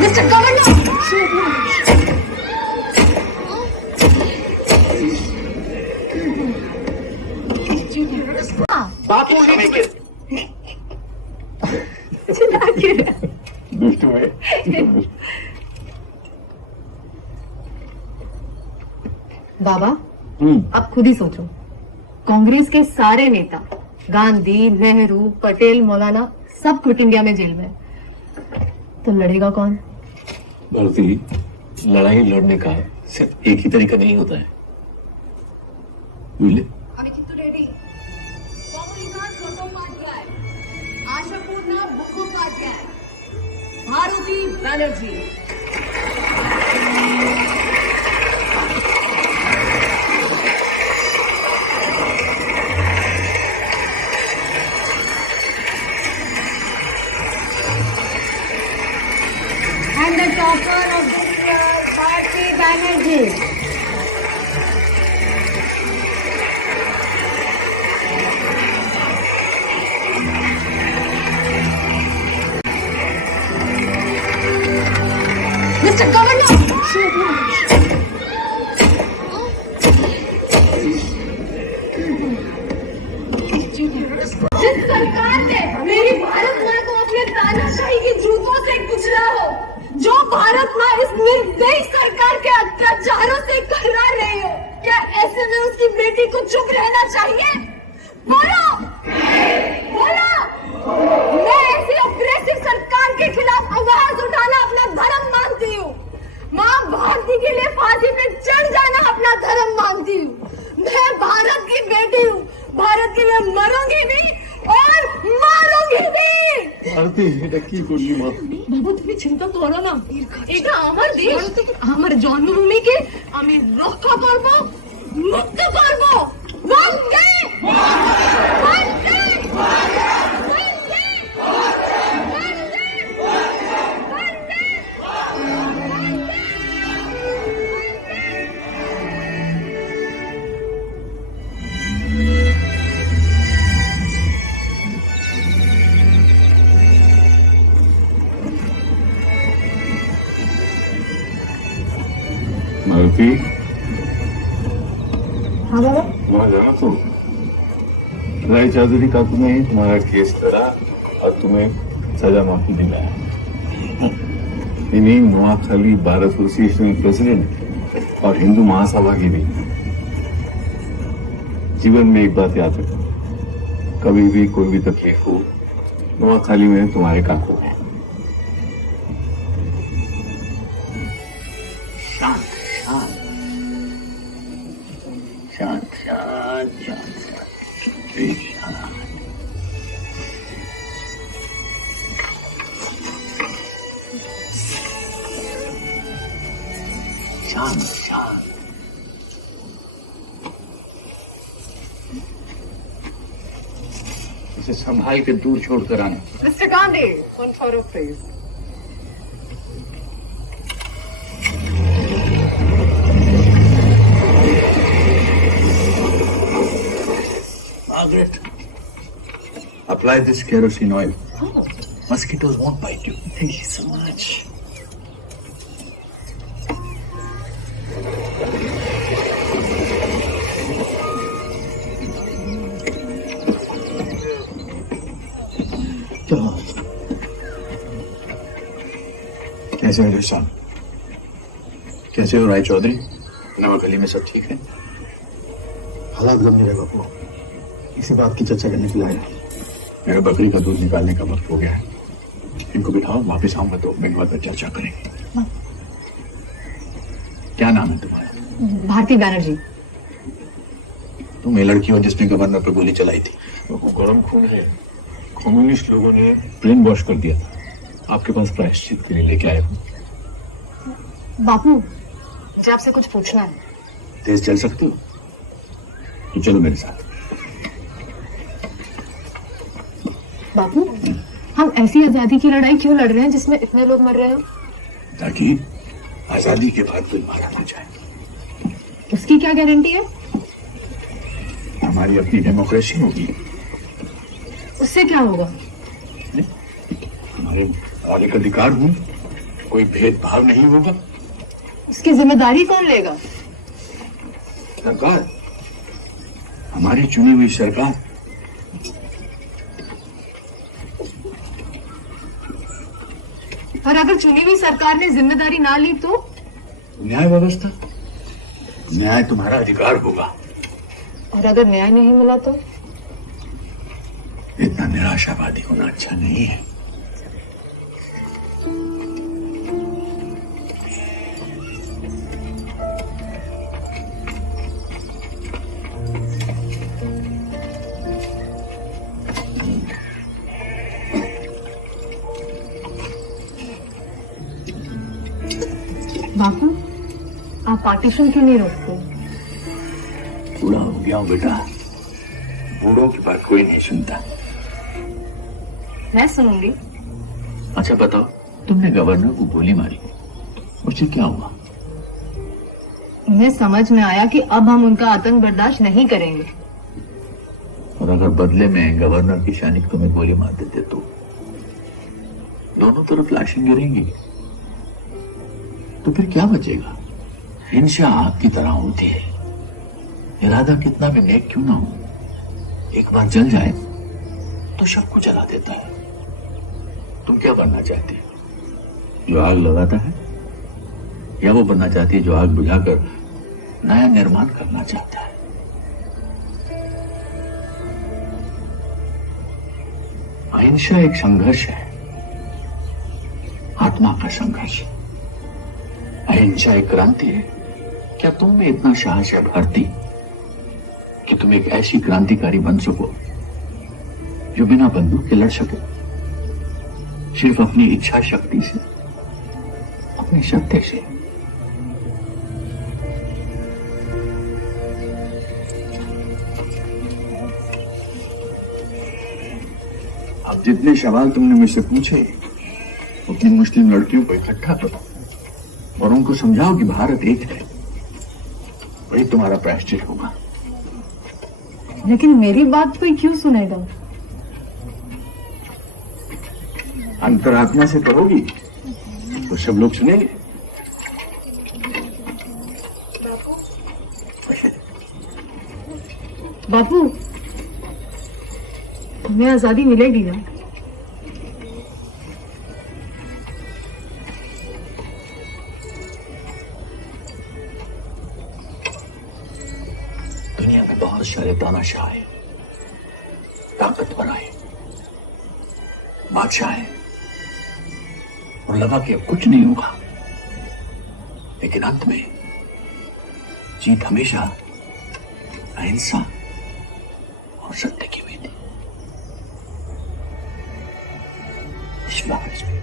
Mister governor, बापू चिल्ला क्यों रहे? दुष्ट हुए। बाबा, अब खुद ही सोचो, कांग्रेस के सारे नेता गांधी, नेहरू, पटेल, मौलाना सब क्विट इंडिया में जेल में, तो लड़ेगा कौन? भारती, लड़ाई लड़ने का सिर्फ एक ही तरीका नहीं होता है। बुझले? Ashapurna Mukhopadhyay, Maruti Banerjee, and the topper of this year, Bharti Banerjee. Mr. Governor! जिस सरकार ने मेरी भारत माँ को अपने तानाशाही के जूतों से कुचला हो, जो भारत माँ इस निर्दयी सरकार के अत्याचारों से कतरा रही हो, क्या ऐसे में उसकी बेटी को चुप रहना चाहिए? बोलो! बोलो! मैं ऐसी अग्रेसिव सरकार के खिलाफ आवाज उठाना अपना धर्म मानती हूँ। माँ भारती के लिए फांसी पे चढ़ जाना अपना धर्म मानती हूँ। मैं भारत की बेटी हूँ, भारत के लिए मरूंगी भी और मारूंगी भी। भारती, এটা কি করলি মা? বাবু, তুমি চিন্তা করো না, এটা আমার দেশ, আমার জন্মভূমিকে আমি রক্ষা করব, মুক্ত করব। বন্দে বন্দে भारती, हाँ बाबा, वहाँ जाना तो राय चौधरी काकू ने तुम्हारा केस करा और तुम्हें सजा माफी दिलाया। इन्हीं नोआखाली बार एसोसिएशन के प्रेसिडेंट और हिंदू महासभा की भी। जीवन में एक बात याद रखो, कभी भी कोई भी तकलीफ हो, नोआखाली में तुम्हारे काकू हैं। शांत शांत शांत शांत शांत शांत शांत। इसे संभाल के दूर छोड़कर आना। Mister Gandhi, one photo please. Margaret, apply this kerosene oil. Oh. Mosquitoes won't bite you. Thank you so much. कैसे हो साहब? कैसे हो राय चौधरी? नवागली में सब ठीक है? हालात गंभीर है बापू, इसी बात की चर्चा करने के लिए आया। मेरे बकरी का दूध निकालने का वक्त हो गया है। इनको बिठाओ, वापस आऊंगा तो बेंगवा पर चर्चा करेंगे। क्या नाम है तुम्हारा? भारती बैनर्जी। तुम ये लड़की हो जिसने गवर्नर पर गोली चलाई थी। वो गरम खून है, कम्युनिस्ट लोगों ने ब्रेन वॉश कर दिया था। आपके पास प्रायश्चित के लिए लेके आए हूँ। बापू, मुझे आपसे कुछ पूछना है। तेज चल सकते हो तो चलो मेरे साथ। बापू, हम ऐसी आजादी की लड़ाई क्यों लड़ रहे हैं जिसमें इतने लोग मर रहे हैं? ताकि आजादी के बाद कोई मारा ना जाए। उसकी क्या गारंटी है? हमारी अपनी डेमोक्रेसी होगी। उससे क्या होगा? हमारे मौलिक अधिकार हों, कोई भेदभाव नहीं होगा। उसकी जिम्मेदारी कौन लेगा? सरकार, हमारी चुनी हुई सरकार। और अगर चुनी हुई सरकार ने जिम्मेदारी ना ली तो? न्याय व्यवस्था, न्याय तुम्हारा अधिकार होगा। और अगर न्याय नहीं मिला तो? इतना निराशावादी होना अच्छा नहीं है। बापू, आप पार्टीशन क्यों नहीं रोकते? बूढ़ा हो गया हूं बेटा, बूढ़ों की बात कोई नहीं सुनता। मैं सुनूंगी। अच्छा बताओ, तुमने गवर्नर को गोली मारी, उससे क्या हुआ? उन्हें समझ में आया कि अब हम उनका आतंक बर्दाश्त नहीं करेंगे। और अगर बदले में गवर्नर की सैनिक तुम्हें गोली मार देते तो दोनों तरफ लाशें गिरेंगी, तो फिर क्या बचेगा? हिंसा आग की तरह होती है, इरादा कितना भी नेक क्यों ना हो, एक बार जल जाए तो सबको जला देता है। तुम क्या बनना चाहते हो? जो आग लगाता है, या वो बनना चाहती है जो आग बुझाकर नया निर्माण करना चाहता है? अहिंसा एक संघर्ष है, आत्मा का संघर्ष। अहिंसा एक क्रांति है। क्या तुम में इतना साहस है भारती कि तुम एक ऐसी क्रांतिकारी बन सको जो बिना बंदूक के लड़ सके, सिर्फ अपनी इच्छा शक्ति से, अपने सत्य से? अब जितने सवाल तुमने मुझसे पूछे, उतनी मुस्लिम लड़कियों को इकट्ठा करो और उनको समझाओ कि भारत एक है। वही तुम्हारा प्रायश्चित होगा। लेकिन मेरी बात कोई क्यों सुनेगा? अंतरात्मा से कहोगी तो सब लोग सुनेंगे। बापू, तुम्हें आजादी मिलेगी ना? दुनिया में बहुत सारे तानाशाह हैं, ताकतवर हैं, बादशाह हैं, और लगा कि अब कुछ नहीं होगा, लेकिन अंत में जीत हमेशा अहिंसा और सत्य की हुई थी। विश्वास में